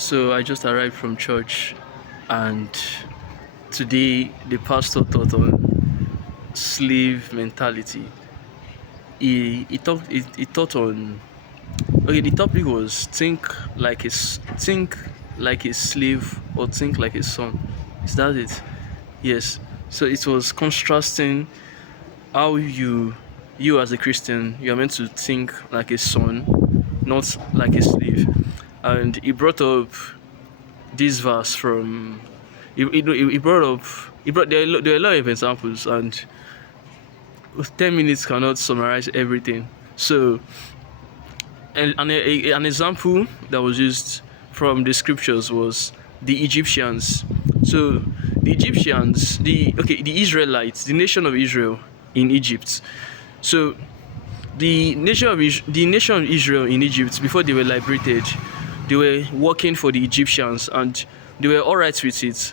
So I just arrived from church, and today the pastor taught on slave mentality. He taught on, okay. The topic was think like a slave or think like a son. Is that it? Yes. So it was contrasting how you as a Christian, you are meant to think like a son, not like a slave. And he brought up this verse from he brought up he brought there are a lot of examples, and 10 minutes cannot summarize everything. So an example that was used from the scriptures was the Egyptians. So the Egyptians, the Israelites, the nation of Israel in Egypt. So the nation of Israel in Egypt, before they were liberated, they were working for the Egyptians, and they were all right with it.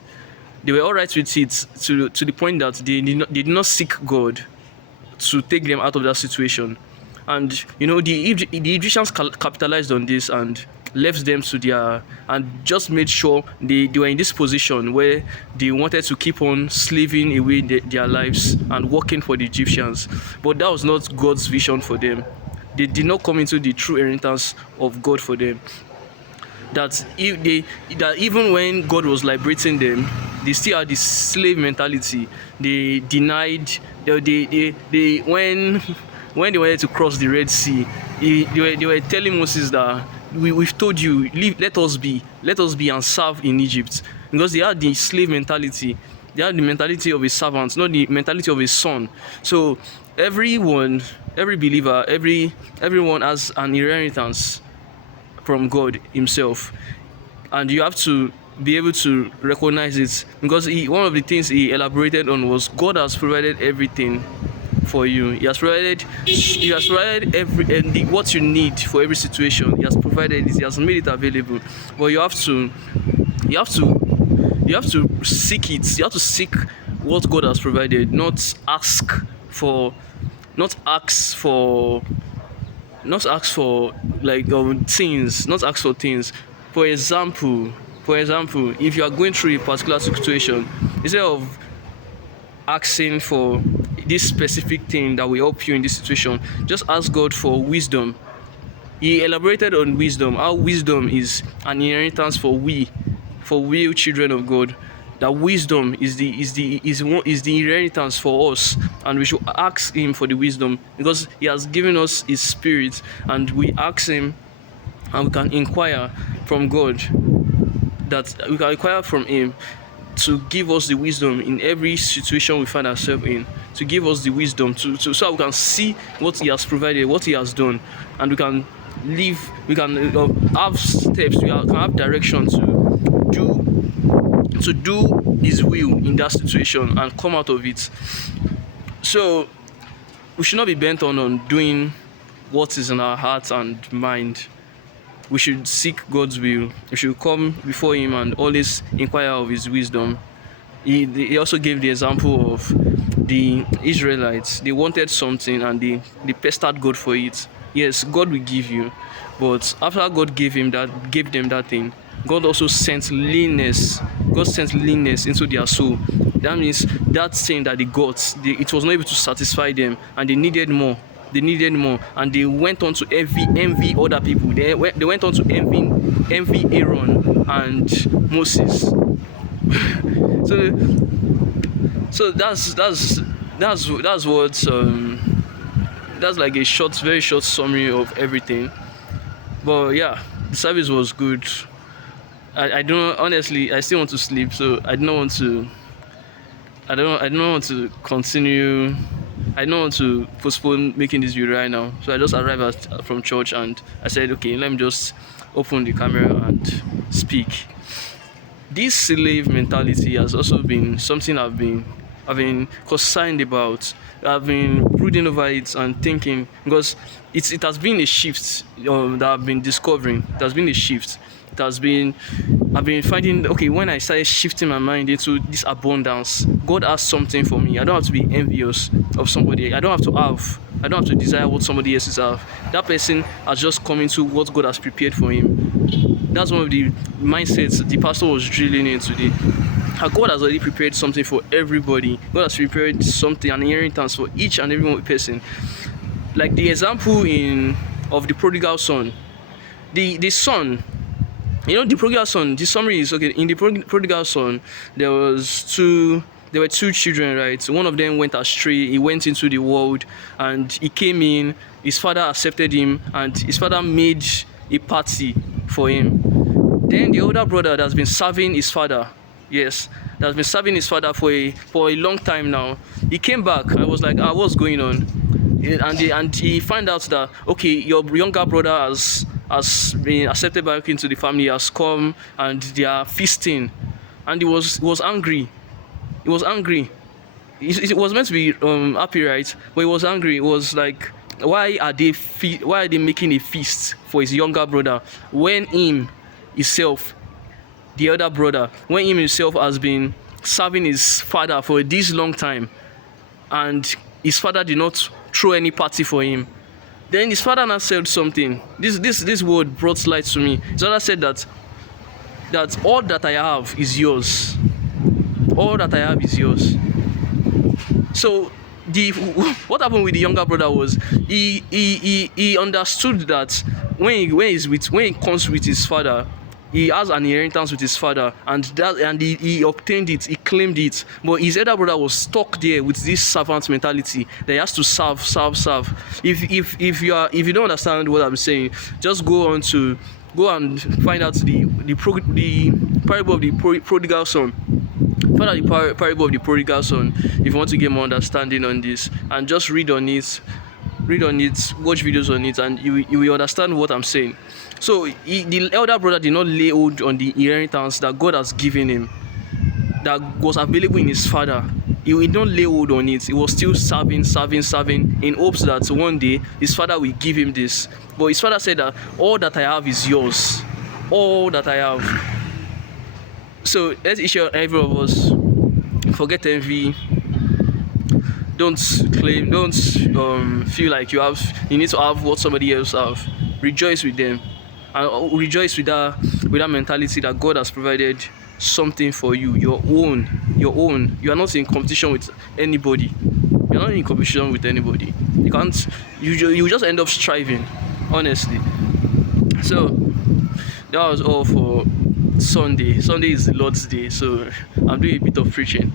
They were all right with it to the point that they did not seek God to take them out of that situation. And the Egyptians capitalized on this and left them to their, and just made sure they were in this position where they wanted to keep on slaving away their lives and working for the Egyptians. But that was not God's vision for them. They did not come into the true inheritance of God for them. That even when God was liberating them, they still had this slave mentality. They denied. They when they wanted to cross the Red Sea, they were telling Moses that we've told you, leave, let us be and serve in Egypt, because they had the slave mentality. They had the mentality of a servant, not the mentality of a son. So every believer, everyone has an inheritance from God Himself, and you have to be able to recognize it, because one of the things he elaborated on was God has provided everything for you. He has provided what you need for every situation. He has provided it. He has made it available, but you have to seek it. You have to seek what God has provided, not ask for things, not ask for things. For example, if you are going through a particular situation, instead of asking for this specific thing that will help you in this situation, just ask God for wisdom. He elaborated on wisdom, how wisdom is an inheritance for we children of God. That wisdom is the inheritance for us, and we should ask Him for the wisdom, because He has given us His Spirit, and we ask Him, and we can inquire from God, that we can inquire from Him to give us the wisdom in every situation we find ourselves in, to give us the wisdom so we can see what He has provided, what He has done, and we can live, we can have steps, we can have direction to do His will in that situation and come out of it. So we should not be bent on doing what is in our heart and mind. We should seek God's will. We should come before Him and always inquire of His wisdom. He also gave the example of the Israelites. They wanted something and they pestered God for it. Yes, God will give you, but after God gave them that thing, God also sent leanness. God sent leanness into their soul. That means that thing that they got, it was not able to satisfy them, and they needed more. And they went on to envy other people. They went on to envy Aaron and Moses. so that's like a very short summary of everything. But yeah, the service was good. I don't, honestly, I still want to sleep, so I don't want to continue. I don't want to postpone making this video right now. So I just arrived from church, and I said, okay, let me just open the camera and speak. This slave mentality has also been something I've been concerned about. I've been brooding over it and thinking, because it has been a shift that I've been discovering. It has been a shift. I've been finding, okay, when I started shifting my mind into this abundance, God has something for me. I don't have to be envious of somebody. I don't have to desire what somebody else has. That person has just come into what God has prepared for him. That's one of the mindsets the pastor was drilling in today. God has already prepared something for everybody. God has prepared something, an inheritance for each and every one person. Like the example of the prodigal son. The son, the prodigal son. The summary is okay. In the prodigal son, there were two children, right? One of them went astray. He went into the world, and he came in. His father accepted him, and his father made a party for him. Then the older brother that's been serving his father, yes, that's been serving his father for a long time now. He came back. I was like, what's going on? And he found out that, okay, your younger brother has been accepted back into the family, has come, and they are feasting. And he was angry. He was angry. It was meant to be happy, right? But he was angry. It was like, why are they making a feast for his younger brother when himself, the elder brother, when himself has been serving his father for this long time, and his father did not throw any party for him? Then his father now said something. This word brought light to me. His father said that all that I have is yours. All that I have is yours. So what happened with the younger brother was he understood that when he comes with his father, he has an inheritance with his father, and he obtained it, he claimed it. But his elder brother was stuck there with this servant mentality that he has to serve. If you don't understand what I'm saying, just go and find out the parable of the prodigal son. Find out the parable of the prodigal son if you want to get more understanding on this, and just read on it, watch videos on it, and you will understand what I'm saying. So the elder brother did not lay hold on the inheritance that God has given him, that was available in his father. He did not lay hold on it. He was still serving in hopes that one day his father will give him this. But his father said that all that I have is yours. All that I have. So let's each and every of us forget envy. Don't claim. Don't feel like you need to have what somebody else have. Rejoice with them, and rejoice with that mentality that God has provided something for you, your own. You are not in competition with anybody. You are not in competition with anybody. You can't. You just end up striving, honestly. So that was all for Sunday. Sunday is the Lord's Day, so I'm doing a bit of preaching.